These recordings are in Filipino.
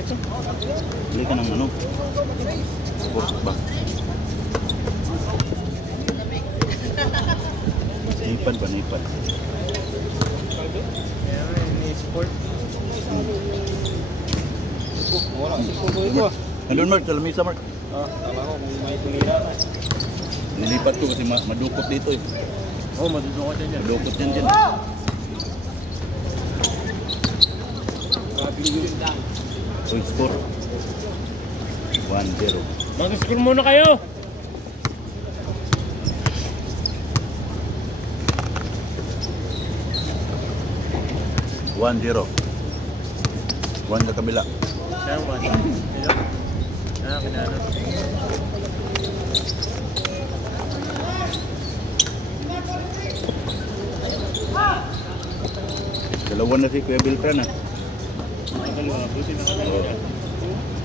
ito. Bili ka ng ano? Sport ba? Nipad ba? Nipad. Ayan, ni-sport. Wala kasi po ito. Nandun Mark, sa lamisa Mark. Tama ko kung may tulira na. Nilipat ko kasi madukot dito eh. Oo, madudukot yan dyan. Madukot yan dyan. So score 1-0. Mag-score muna kayo! One zero. One sa kabila. Saan ba? Hello? Kinano. Dalawa na si Kuya Beltran ah.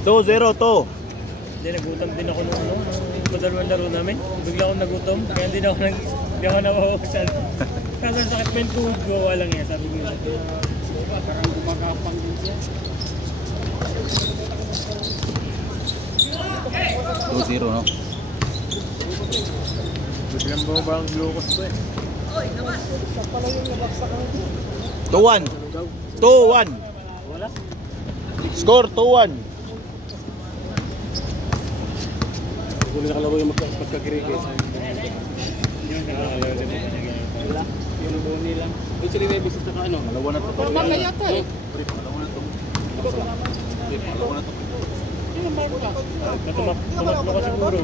2-0 to. Hindi, nagutom din ako nung madalawang laro namin. Bigla akong nagutom, kaya hindi ako nawawasan. Kasi sakit pa yung tuhod ko, walang yan, sabi ko. Parang gumagapang din siya. 2-0 no? Biglang bumaba ang glucose ko eh. 2-1. 2-1. Wala? Score 2-1. Kung nakalaro yung magkakirikis. Yung nakalaro din mo. Wala? Yung boni lang. Doon sila may bisita ka ano? Dalawa na to. Normal na yata eh. Dalawa na to. Dalawa na to. Yung marko ka. Tumakbo ka siguro.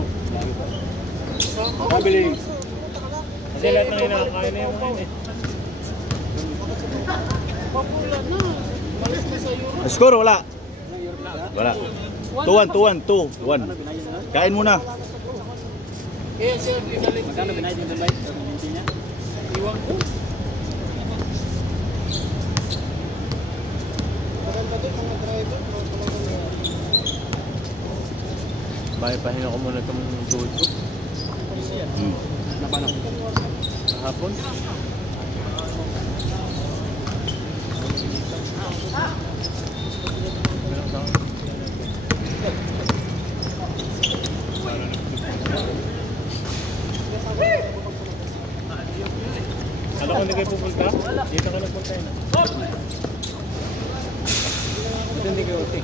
Kabiling. Kasi lahat ng inakakain na yung mga yun eh. Papula na. Malis na sa Euro. Score wala. Wala. 2-1, 2-1. Kain muna. Eh, sir, binalik. Magkano binayad yung dalay? Hindi niya? Iwan ko. Maganda din mga driver. Pahinga ko muna itong tuhod ko. Napanak. Kahapon. Alam ko hindi kayo pupunta? Dito ka nagpunta yun. Ito hindi kayo uti.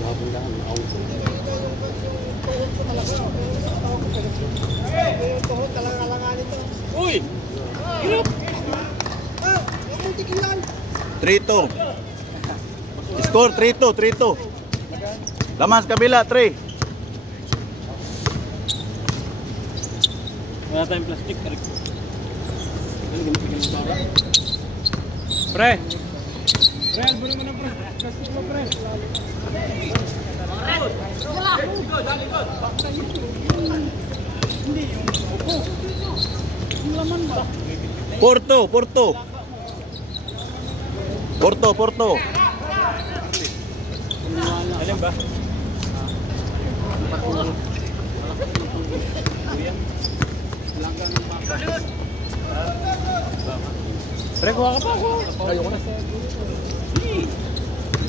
Gabong lang. Tuhod talaga kalanganin ito. Uy! Hirap! Yung muntikin lang. 3-2. Score 3-2, 3-2. Laman sa kabila, 3. Wala tayong plastic. Pre! Pre, albunin mo ng plastic mo, pre. Hindi yung upo. Yung laman ba? Porto. Alin ba? Pre, kuha ka pa ako. Ayoko na.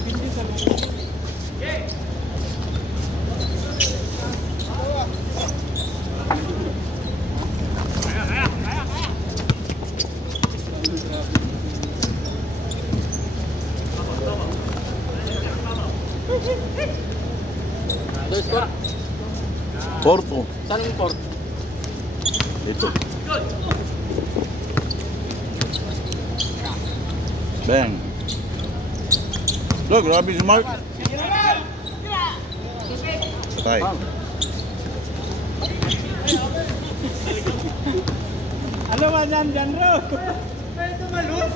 Hindi sa loob. Porto. Saan yung port? Dito. Bang. Look, grabe si Mark. Patay. Ano ba dyan, bro? Pwede malun.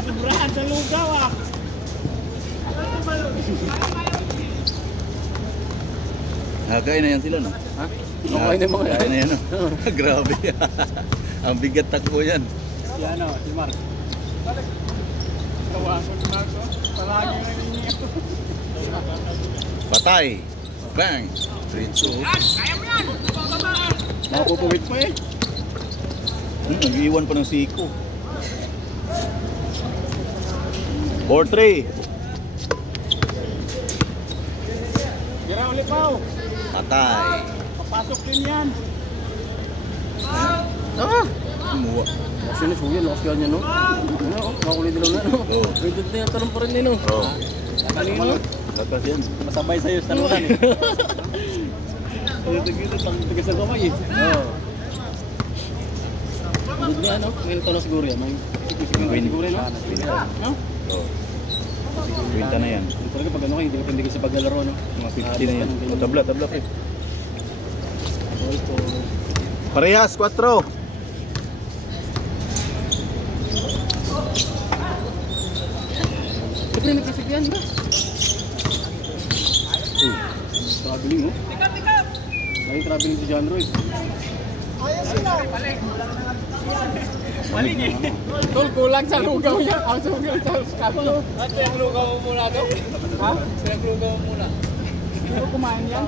Sobrahan sa lugaw ah. Pwede malun. Kain na yan sila, no? Ha? Kain na mo yan. Kain na yan, no? Grabe. Ang bigat takbo yan. Si ano, si Mark. Tawa ko si Mark, oh. Palagi nangingiyak. Patay. Bang. 3-2. Kaya mo yan! Mapupuwit mo eh. Nag-iwan pa ng siko. 4-3. Gira ulit, Pao. Patay. Papasok din yan. Kumuha. Sino suya, lakas yan yan, no? Ano, makulit din na, no? Oo. Pwede din yung tanong pa rin din, no? Oo. Kanino? Lakas yan. Masabay sa'yo sa talunan, eh. Pagkita, pagkita sa kamay, eh. Oo. Good na, no? Ngayon ito na siguro yan. Siguro yan, no? No? Oo. Kwenta na yan. Talaga pag ano kayo, hindi ko sa paglalaro, no? Mga 50 na yan. O, tabla, tabla. Parehas, 4. Siyempre, nagkasip yan, ba? Traveling, no? Lagi traveling si John Roy. Maling eh. Tol, kulang sa lugaw yan. Ang sugal sa skablo. At pinaglugaw mo muna to? Ha? Pinaglugaw mo muna. Hindi ko kumain yan.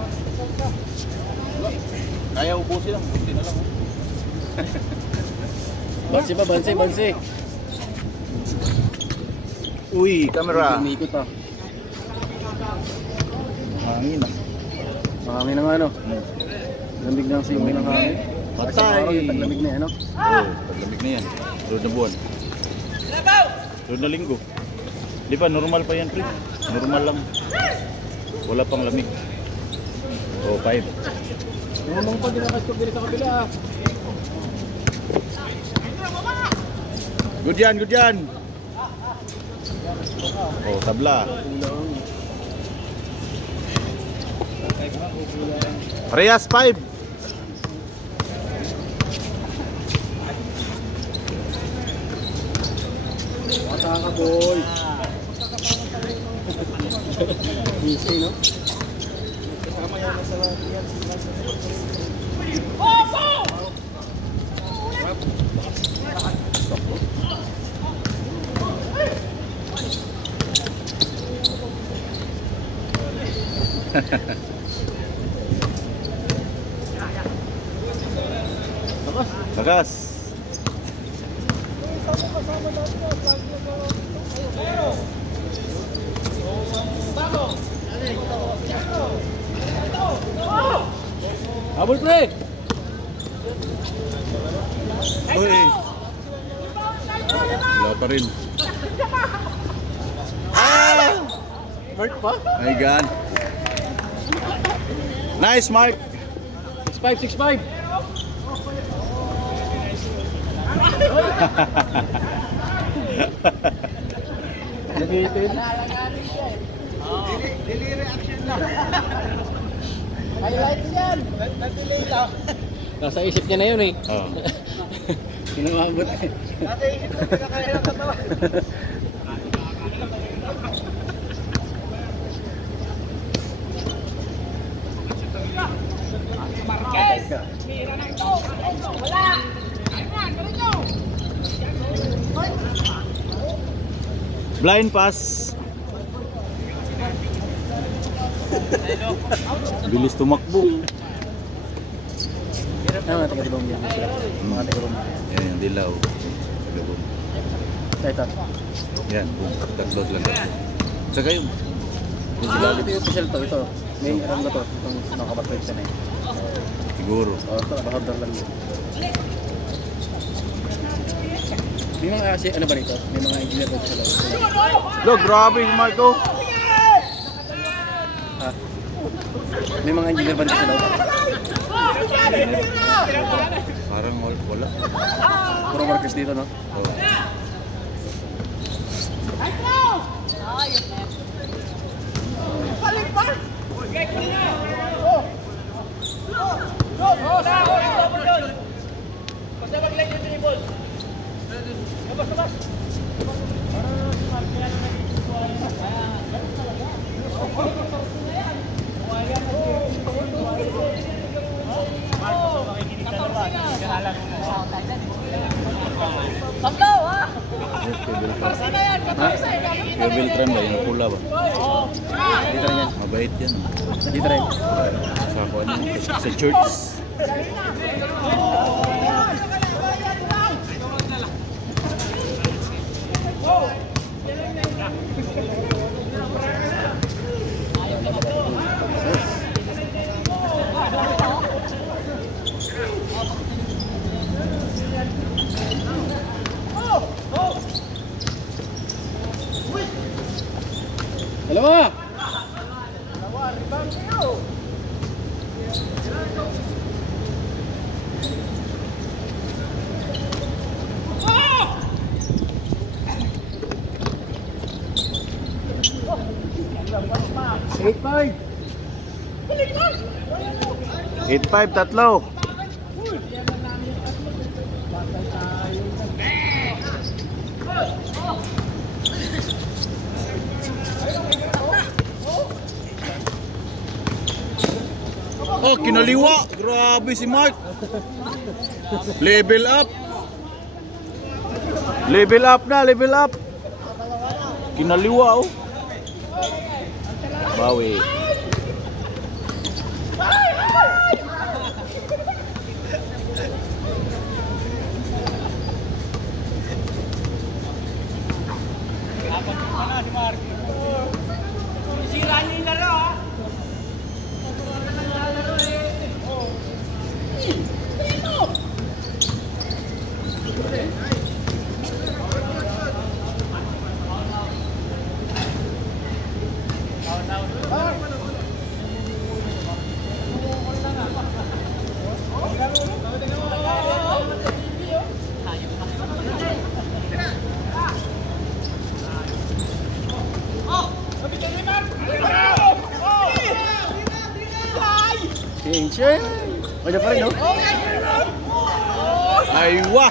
Kaya ubusin lang. Buti na lang. Bansi ba? Bansi, bansi. Uy, camera. Umiikot ah. Hangin ah. Mahangin na nga ano. Lamig na ang simoy ng hangin. Patay. Taglamig na yan, no? Oo, paglamig na yan. Sunod na buwan. Sunod na linggo. Di ba, normal pa yan, pre? Normal lang. Wala pang lamig. O, 5. Umang pag ginakas ko sa kabila ah. Good yan, good yan. O, tabla. Parehas, 5. Mata ka, boy. Easy, no? Kasama yan na sa yan. Bagas. Habol, pre! Uy. Wala pa rin. Hurt pa? My God. Nice, Mark. 6'5", 6'5". Nagitin. Dili reaction lang. Highlight yan. Nag-delay lang. Nasa isip niya na yun eh. Oo. Pinamabot eh. Nasa isip ko, pinakaya ng katawan. Marquez! Mira na ito! Wala! Ayun, ganito! Blind pass. Bilis tumakbo. Mga taga-dibong yan. Mga taga-dibong. Yan, yung dilaw. Gabon. Ito. Yan, boom. Tagdod lang. Saka yung Ito yung official to. Ito. May aram na to. Itong nakabatwit siya na eh. siguro. Ito, bahadar lang yun. May mga kasi, ano ba rito? May mga engineer dito sa loob. Look, grabe yung Marco. Ha? May mga engineer ba dito sa loob? Parang wala. Puro workers dito, no? Oh. Level tram ba? Yung pula ba? Dito rin yan. Mabait yan. Dito rin. Sa kuwan yan. Sa church. Dalawa. Eight five. 8-5, tatlo. Oh, kinaliwa. Grabe si Mark. Level up. Level up na, level up. Kinaliwa oh. Bawi. Sira niyo yung laro ha. Pinche. Ada pa rin, no? Aywa.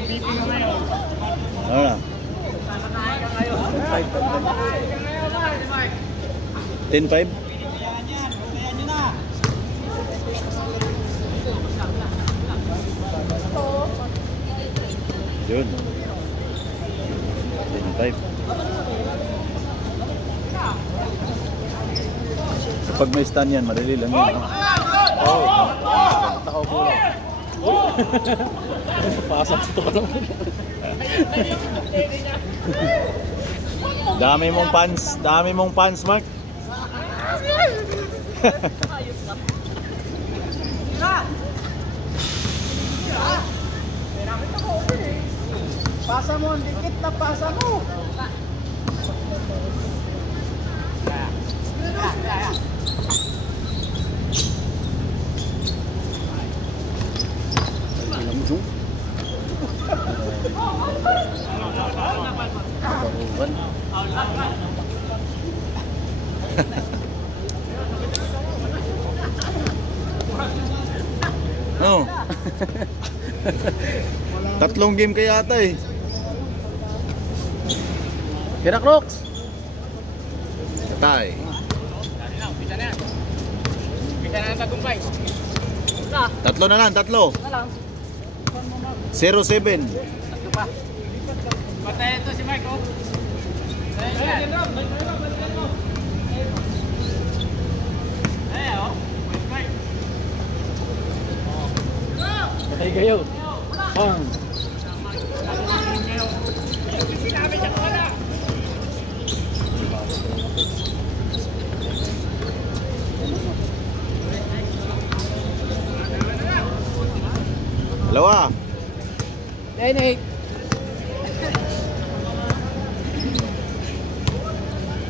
MVP mo ngayon. Ano na? 10-5? Yun. 10-5. Kapag may stand yan, madali lang yun. Oh, tao po lang. Pasok ito ka naman. Dami mong fans, Mark. Pasa mo, dikit na pasa mo. Oh. Tatlong game kaya ata eh. Kira Crooks. Tay. Bisa na tagumpay. Tatlo na lang, tatlo. 0-7. Patay ito si Mark, oh. Patay kayo. Pang. Dalawa. 9-8.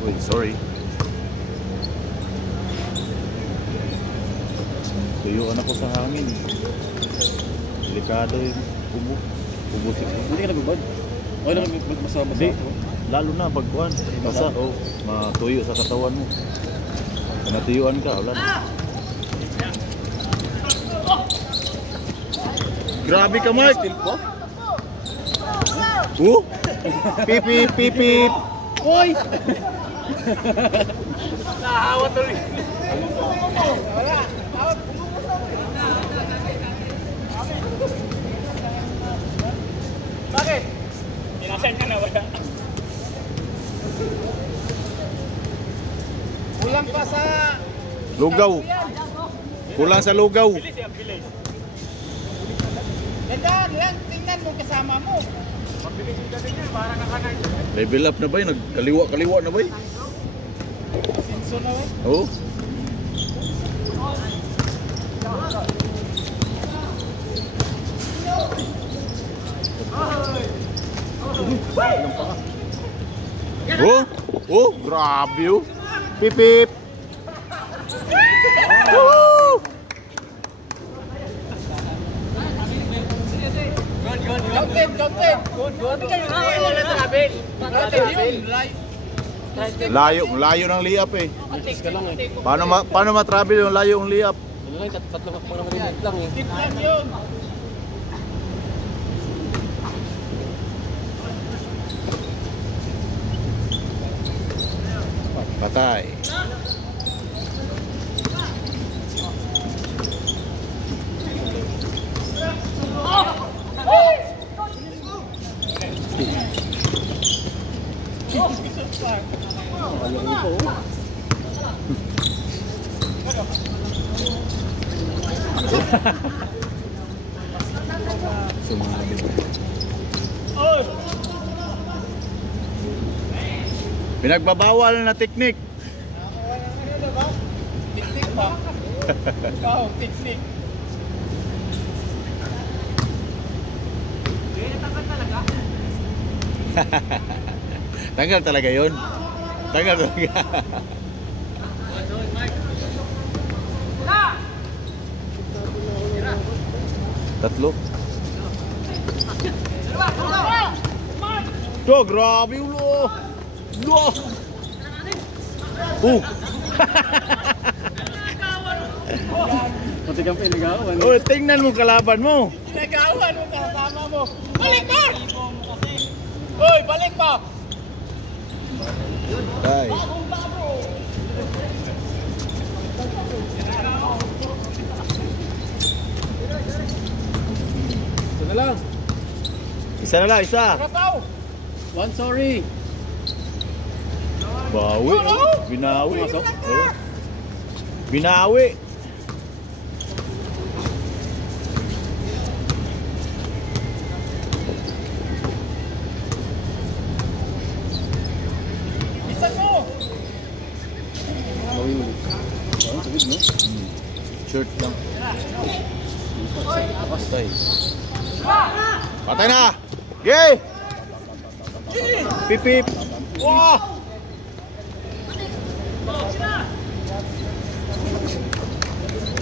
Uy, sorry. Tuyuan ako sa hangin. Delikado yung ubo. Ubusin ko. Hindi ka nagbubad? O na magmasama Hindi. Lalo na pagkuhan. Basta, oh, matuyo sa katawan mo. Kung natuyuan ka, wala na. Grabe ka, Mark! Pip, pip, pip, pip! Hoy! Nahawa tuloy. Bakit? Tinasan ka na wala. Kulang pa sa Lugaw. Kulang sa lugaw. bilis yan, bilis. Ganda lang, tingnan mo kasama mo. Mabilis yung gabi niya, parang nakanan. Level up na ba yun? Nagkaliwa-kaliwa na ba yun? Sinso na ba? Oo. Oh, oh, grabe oh. Pip pip. Woo! Layo, layo ng liap eh. Paano ma-travel yung layo ng liap? Patay. Sumabi. Pinagbabawal na teknik. Teknik ba? Wow, teknik. Tanggal talaga yun. Tanggal talaga. Tatlo. Tuh, grabe ulo. Loh. Pati kang pinagawan. Oh, tingnan mo kalaban mo. Pinagawan mo kasama mo. Balik mo! Hoy, balik mo! Tay. Isa na lang. Isa na lang, isa. Rapaw! One sorry. Bawi. Oh. Binawi. Oh. Binawi. Isan mo! Shirt lang. Patay. Patay na! Yay! Pip pip! Wow!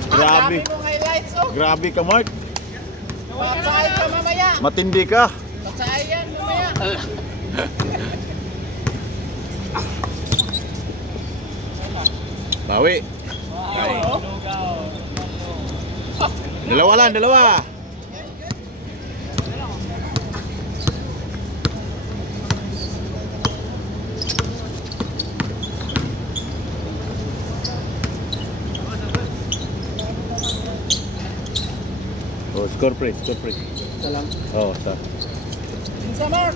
Grabe. Dami mong highlights, oh! Grabe ka, Mark. Papayag ka mamaya! Matindi ka. Pasayan mamaya! Bawi. Ay. Dalawa lang, dalawa. Oh, score pre, score pre. Isa lang. Oh, sa. Insa, Mark!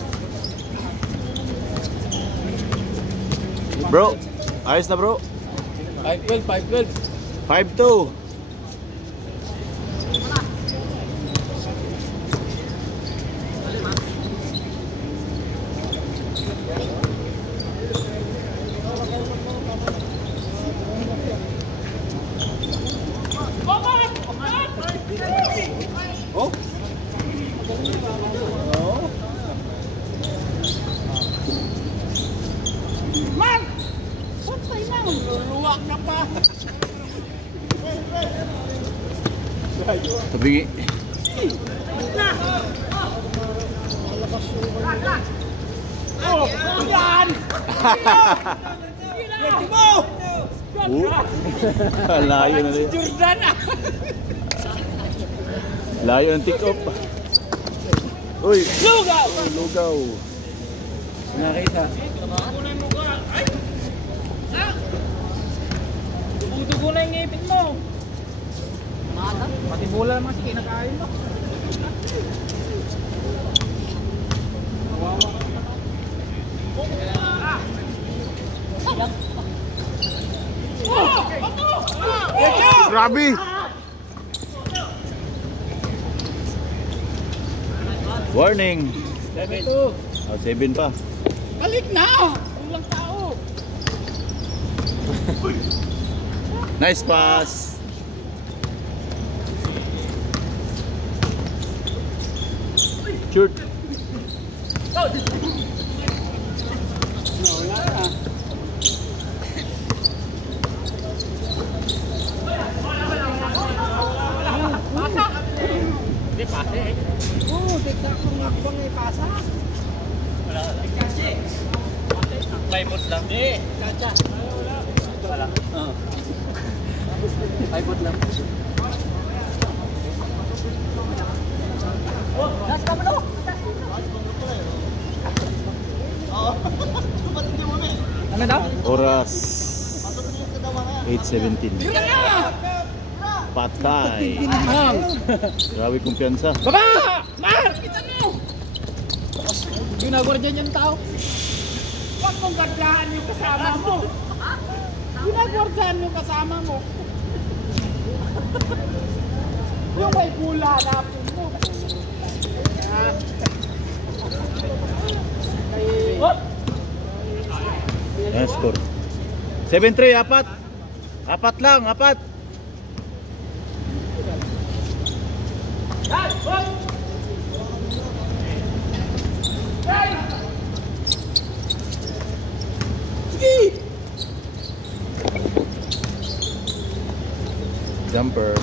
Bro, ayos na bro. 5-12, 5-12. 5-2. Oh? Mark! Patay na! Luluwak ka pa! Tabingi. Oh! Yan! Ready mo! Layo na rin. Jordan ah! Layo ng tick-up. Uy! Lugaw! Lugaw. Nakita. Dugo na yung ngipin mo! Pati bola naman sige kinakain mo. Grabe! Warning! 7-2. Oh, 7 pa. Balik na! Ulang tao! Nice pass! Shoot! Hindi, pase eh. Oo, tignan ko nga bang may pasa. Wala. Paibot lang. Eh, kacha. Wala. Paibot lang. Oh, nasa ka mo no? Ano daw? Oras 8:17. Patay. Grabe kumpiyansa. Baba! Mar! Kita mo! Ginagwardyan yung tao. Huwag mong gardyahan yung kasama mo. Ginagwardyahan yung kasama mo. Yung may pula napin mo. Yan score. 7-3, apat. Apat lang, apat. Jumper.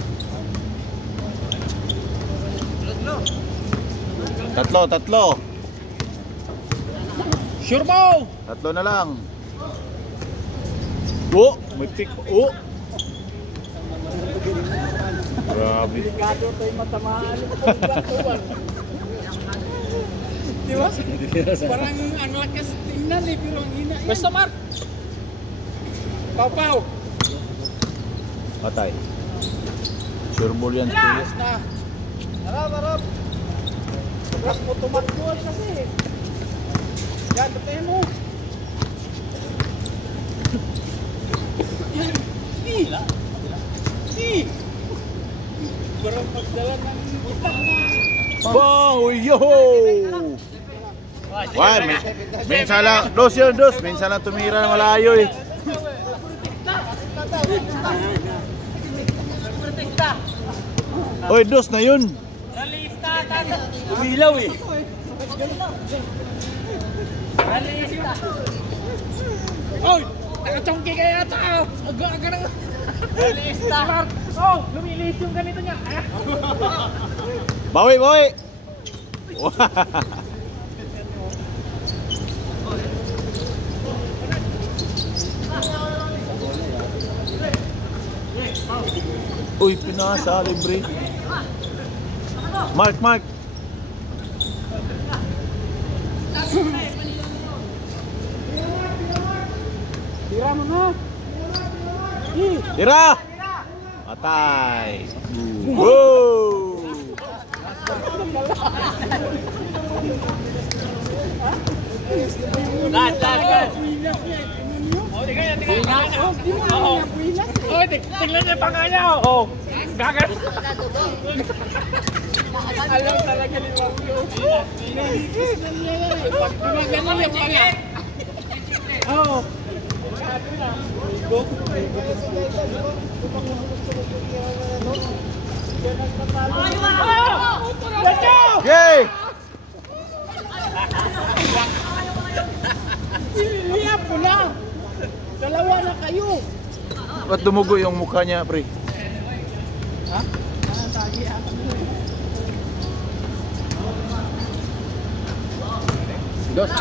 Tatlo. Sure mo! Tatlo na lang. Oh, may pick. Oh. Grabe. Delikado tayo matamaan. Di ba? Parang ang lakas tingnan eh, pero ang hina yan. Basta Mark! Pau-pau! Patay. Sure ball yan. Yes na! Harap! Tapos mo tumakbuhan kasi. Yan, tapayin mo. Parang pagdala ng utang na. Wow, yo! Wan, minsan lang, dos yun, dos. Minsan lang tumira na malayo eh. Oy, dos na yun. Umilaw eh. Oy! Nakachongki kaya yata! Aga na! Lista! Oh! Lumilis yung ganito niya! Bawi! Uy, pinasa, libre. Mark! Tira mo na! Tira! Patay! Wow! Gas! Oh, tingnan niya pa kanya! Oh! Gagat! Alam talaga ni Wangyo. Nilipis na niya yan eh. Pag gumagano yung mga. Oo. Yay! Liyap ko na. Dalawa na kayo. Ba't dumugo yung mukha niya, pre? Ha? Tagi ako. Dos.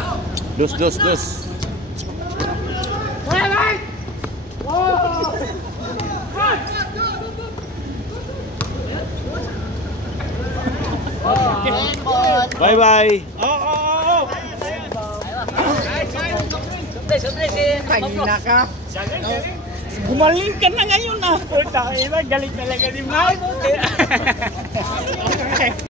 Bye. Kanina ka. Gumaling ka na ngayon ah. Galing talaga ni Mark.